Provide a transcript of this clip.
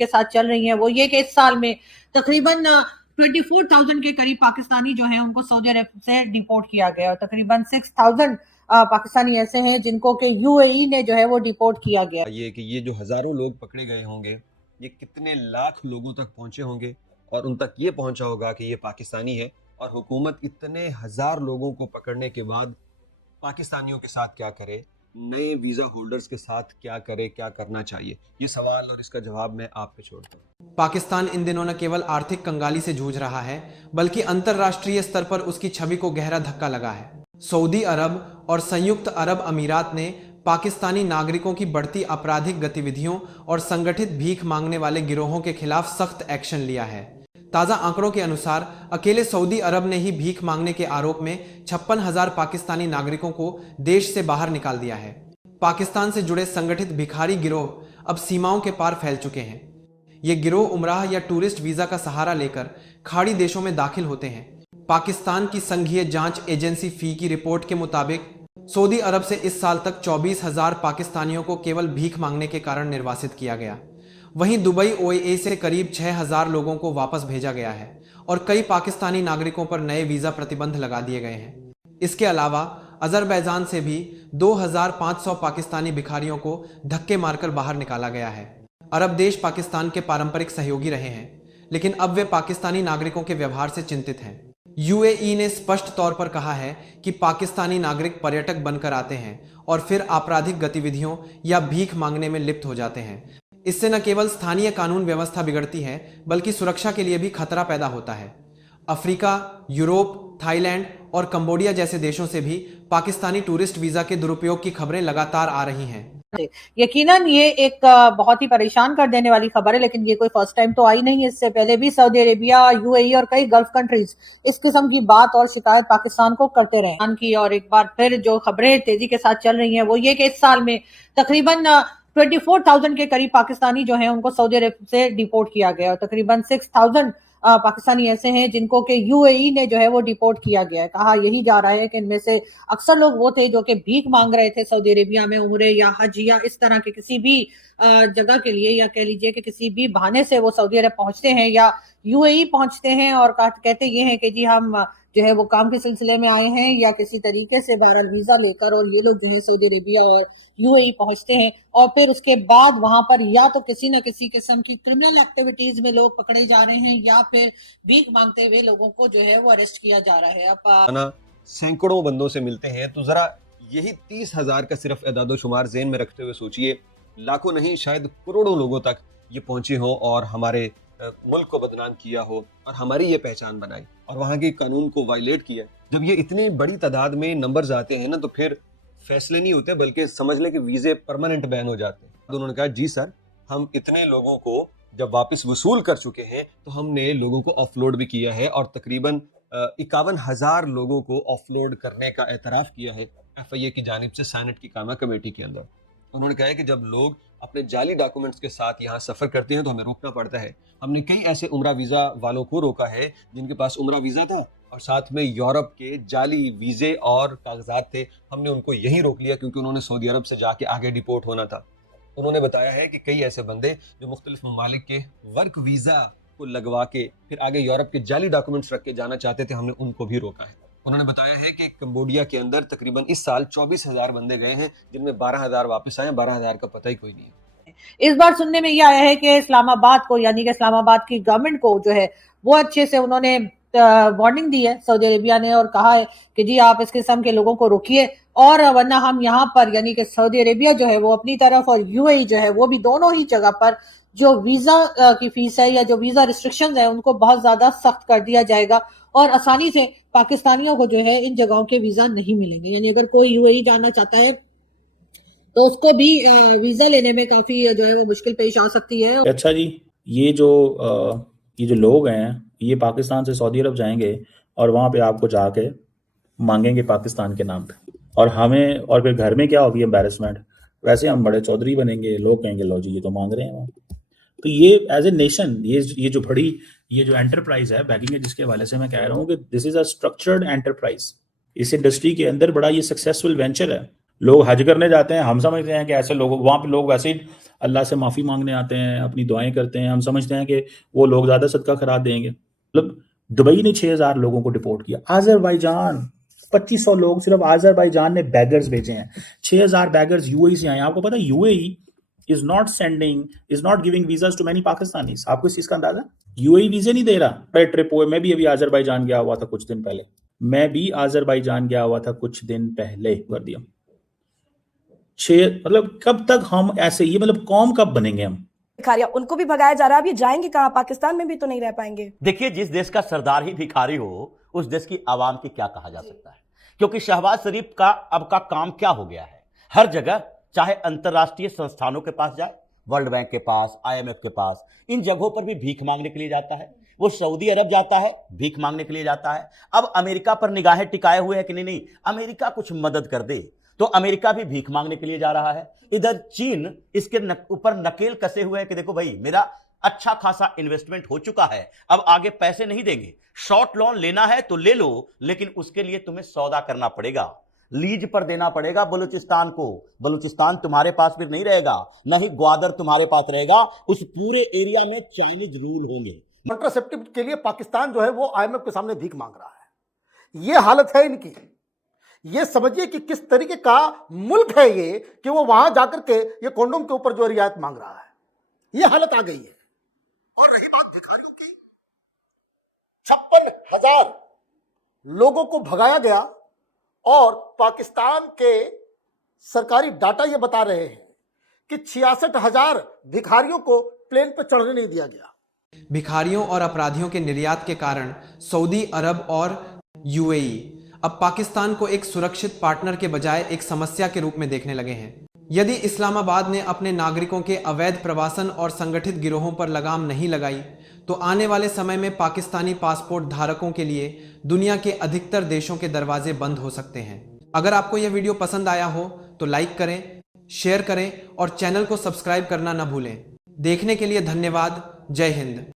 के साथ चल रही है वो ये कि इस साल में तकरीबन 24,000 के करीब पाकिस्तानी जो है उनको सऊदी अरब से डिपोर्ट किया गया और तकरीबन 6,000 पाकिस्तानी ऐसे हैं जिनको कि यूएई ने जो है वो डिपोर्ट किया गया। ये जो हजारों लोग पकड़े गए होंगे, ये कितने लाख लोगों तक पहुंचे होंगे और उन तक ये पहुंचा होगा कि ये पाकिस्तानी है, और हुकूमत इतने हजार लोगों को पकड़ने के बाद पाकिस्तानियों के साथ क्या करे, नए वीजा होल्डर्स के साथ क्या करे, क्या करना चाहिए, ये सवाल और इसका जवाब मैं आप पे छोड़ता हूँ। पाकिस्तान इन दिनों न केवल आर्थिक कंगाली से जूझ रहा है बल्कि अंतर्राष्ट्रीय स्तर पर उसकी छवि को गहरा धक्का लगा है। सऊदी अरब और संयुक्त अरब अमीरात ने पाकिस्तानी नागरिकों की बढ़ती आपराधिक गतिविधियों और संगठित भीख मांगने वाले गिरोहों के खिलाफ सख्त एक्शन लिया है। ताज़ा आंकड़ों के अनुसार अकेले सऊदी अरब ने ही भीख मांगने के आरोप में 56,000 पाकिस्तानी नागरिकों को देश से बाहर निकाल दिया है। पाकिस्तान से जुड़े संगठित भिखारी गिरोह अब सीमाओं के पार फैल चुके हैं। ये गिरोह उमराह या टूरिस्ट वीजा का सहारा लेकर खाड़ी देशों में दाखिल होते हैं। पाकिस्तान की संघीय जांच एजेंसी फी की रिपोर्ट के मुताबिक सऊदी अरब से इस साल तक 24,000 पाकिस्तानियों को केवल भीख मांगने के कारण निर्वासित किया गया। वहीं दुबई ओएई से करीब 6,000 लोगों को वापस भेजा गया है और कई पाकिस्तानी नागरिकों पर नए वीजा प्रतिबंध लगा दिए गए हैं। इसके अलावा अजरबैजान से भी 2,500 पाकिस्तानी भिखारियों को धक्के मारकर बाहर निकाला गया है। अरब देश पाकिस्तान के पारंपरिक सहयोगी रहे हैं, लेकिन अब वे पाकिस्तानी नागरिकों के व्यवहार से चिंतित हैं। यूएई ने स्पष्ट तौर पर कहा है कि पाकिस्तानी नागरिक पर्यटक बनकर आते हैं और फिर आपराधिक गतिविधियों या भीख मांगने में लिप्त हो जाते हैं। इससे न केवल स्थानीय कानून व्यवस्था बिगड़ती है बल्कि सुरक्षा के लिए भी खतरा पैदा होता है। अफ्रीका, यूरोप, थाईलैंड और कंबोडिया जैसे देशों से भी पाकिस्तानी टूरिस्ट वीजा के दुरुपयोग की खबरें लगातार आ रही हैं। यकीनन ये एक बहुत ही परेशान कर देने वाली खबर है, लेकिन ये कोई फर्स्ट टाइम तो आई नहीं है। इससे पहले भी सऊदी अरेबिया, यूएई और कई गल्फ कंट्रीज इस किस्म की बात और शिकायत पाकिस्तान को करते रहे की। और एक बार फिर जो खबरें तेजी के साथ चल रही हैं वो ये कि इस साल में तकरीबन 24,000 के करीब पाकिस्तानी जो हैं उनको सऊदी अरब से डिपोर्ट किया गया और तकरीबन 6,000 पाकिस्तानी ऐसे हैं जिनको कि यूएई ने जो है वो डिपोर्ट किया गया है। कहा यही जा रहा है कि इनमें से अक्सर लोग वो थे जो कि भीख मांग रहे थे सऊदी अरेबिया में उम्रे या हज या इस तरह के किसी भी जगह के लिए, या कह लीजिए कि किसी भी बहाने से वो सऊदी अरब पहुंचते हैं या यूएई पहुंचते हैं और कहते ये हैं कि जी हम जो है वो काम के सिलसिले में आए हैं या किसी तरीके से बहरहाल वीजा लेकर, और ये लोग जो है सऊदी अरेबिया और यूएई पहुंचते हैं और फिर उसके बाद वहां पर या तो किसी न किसी किस्म की क्रिमिनल एक्टिविटीज में लोग पकड़े जा रहे हैं या फिर भीख मांगते हुए लोगों को जो है वो अरेस्ट किया जा रहा है। अब सैकड़ों बंदों से मिलते हैं, तो जरा यही 30,000 का सिर्फ एदादोशुमार ज़हन में रखते हुए सोचिए, लाखों नहीं शायद करोड़ों लोगों तक ये पहुंचे हो और हमारे मुल्क को बदनाम किया हो और हमारी ये पहचान बनाई और वहाँ के कानून को वायलेट किया। जब ये इतनी बड़ी तादाद में नंबर्स आते हैं ना, तो फिर फैसले नहीं होते बल्कि समझ लें कि वीजे परमानेंट बैन हो जाते हैं। तो उन्होंने कहा जी सर, हम इतने लोगों को जब वापस वसूल कर चुके हैं तो हमने लोगों को ऑफलोड भी किया है और तकरीबन 51,000 लोगों को ऑफलोड करने का एतराफ़ किया है एफआईए की जानिब से सेनेट की कामा कमेटी के अंदर। उन्होंने कहा है कि जब लोग अपने जाली डॉक्यूमेंट्स के साथ यहाँ सफ़र करते हैं तो हमें रोकना पड़ता है। हमने कई ऐसे उम्रा वीज़ा वालों को रोका है जिनके पास उम्रा वीज़ा था और साथ में यूरोप के जाली वीज़े और कागजात थे, हमने उनको यहीं रोक लिया क्योंकि उन्होंने सऊदी अरब से जाके आगे डिपोर्ट होना था। उन्होंने बताया है कि कई ऐसे बंदे जो मुख्तलिफ ममालिक के वर्क वीज़ा को लगवा के फिर आगे यूरोप के जाली डॉक्यूमेंट्स रख के जाना चाहते थे, हमने उनको भी रोका है। उन्होंने बताया है कि कंबोडिया के अंदर तकरीबन इस साल 24,000 बंदे गए हैं जिनमें 12,000 वापस आए, 12,000 का पता ही कोई नहीं है। इस बार सुनने में यह आया है कि इस्लामाबाद को, यानी कि इस्लामाबाद की गवर्नमेंट को जो है वो अच्छे से उन्होंने वार्निंग दी है सऊदी अरेबिया ने और कहा है कि जी आप इस किस्म के लोगों को रोकिए और वरना हम यहाँ पर, यानी कि सऊदी अरेबिया जो है वो अपनी तरफ और यूएई जो है वो भी दोनों ही जगह पर जो वीजा की फीस है या जो वीजा रिस्ट्रिक्शंस है उनको बहुत ज्यादा सख्त कर दिया जाएगा और आसानी से पाकिस्तानियों को जो है इन जगहों के वीजा नहीं मिलेंगे। यानी अगर कोई यूएई जाना चाहता है तो उसको भी वीजा लेने में काफी जो है वो मुश्किल पेश आ सकती है। अच्छा जी, ये जो लोग हैं ये पाकिस्तान से सऊदी अरब जाएंगे और वहाँ पे आपको जाके मांगेंगे पाकिस्तान के नाम पे और हमें, और फिर घर में क्या होगी एम्बेरसमेंट। वैसे हम बड़े चौधरी बनेंगे, लोग कहेंगे लो जी ये तो मांग रहे हैं। तो ये एज ए नेशन ये जो एंटरप्राइज है बैगिंग है, जिसके हवाले से मैं कह रहा हूँ कि this is a structured enterprise. इस इंडस्ट्री के अंदर बड़ा ये सक्सेसफुल वेंचर है लोग हज करने जाते हैं, हम समझते हैं कि ऐसे लोग वहाँ पे लोग वैसे ही अल्लाह से माफ़ी मांगने आते हैं, अपनी दुआएं करते हैं, हम समझते हैं कि वो लोग ज़्यादा सदका खैरात देंगे। मतलब दुबई ने 6000 लोगों को डिपोर्ट किया, आज़रबाईजान 2500 लोग सिर्फ आज़रबाईजान ने बैगर्स भेजे हैं, 6000 बैगर्स यूएई से आए हैं। आपको पता है UAE is not giving visas to many Pakistanis. आपको इस चीज का अंदाजा? यूएई वीजे नहीं दे रहा। ट्रिप हुए, मैं भी अभी आज़रबाईजान गया हुआ था कुछ दिन पहले, कर दिया। मतलब कब तक हम ऐसे, ये मतलब कौम कब बनेंगे हम? भिखारियां, उनको भी भगाया जा रहा है। अब ये जाएंगे कहां? पाकिस्तान में भी तो नहीं रह पाएंगे। देखिए, जिस देश का सरदार ही भिखारी हो, उस देश की आवाम की क्या कहा जा सकता है? क्योंकि शहबाज शरीफ का अब का काम क्या हो गया है, हर जगह चाहे अंतर्राष्ट्रीय संस्थानों के पास जाए, वर्ल्ड बैंक के पास, आईएमएफ के पास, इन जगहों पर भी भीख मांगने के लिए जाता है। वो सऊदी अरब जाता है, भीख मांगने के लिए जाता है। अब अमेरिका पर निगाहें टिकाए हुए है कि नहीं अमेरिका कुछ मदद कर दे, तो अमेरिका भी भीख मांगने के लिए जा रहा है। इधर चीन इसके ऊपर नकेल कसे हुए है कि देखो भाई, मेरा अच्छा खासा इन्वेस्टमेंट हो चुका है, अब आगे पैसे नहीं देंगे, शॉर्ट लोन लेना है तो ले लो, लेकिन उसके लिए तुम्हें सौदा करना पड़ेगा, लीज पर देना पड़ेगा बलूचिस्तान को। बलूचिस्तान तुम्हारे पास फिर नहीं रहेगा, न ही ग्वादर तुम्हारे पास रहेगा, उस पूरे एरिया में चाइनीज रूल होंगे। कॉन्ट्रासेप्टिव के लिए पाकिस्तान जो है वो आईएमएफ के सामने भीख मांग रहा है। ये हालत है इनकी। ये समझिए कि किस तरीके का मुल्क है ये, कि वो वहां जाकर के ये कॉन्डोम के ऊपर जो रियायत मांग रहा है। ये हालत आ गई है। और रही बात भिखारियों की, 56,000 लोगों को भगाया गया और पाकिस्तान के सरकारी डाटा ये बता रहे हैं कि 66,000 भिखारियों को प्लेन पर चढ़ने नहीं दिया गया। भिखारियों और अपराधियों के निर्यात के कारण सऊदी अरब और यूएई अब पाकिस्तान को एक सुरक्षित पार्टनर के बजाय एक समस्या के रूप में देखने लगे हैं। यदि इस्लामाबाद ने अपने नागरिकों के अवैध प्रवासन और संगठित गिरोहों पर लगाम नहीं लगाई, तो आने वाले समय में पाकिस्तानी पासपोर्ट धारकों के लिए दुनिया के अधिकतर देशों के दरवाजे बंद हो सकते हैं। अगर आपको यह वीडियो पसंद आया हो तो लाइक करें, शेयर करें और चैनल को सब्सक्राइब करना न भूलें। देखने के लिए धन्यवाद। जय हिंद।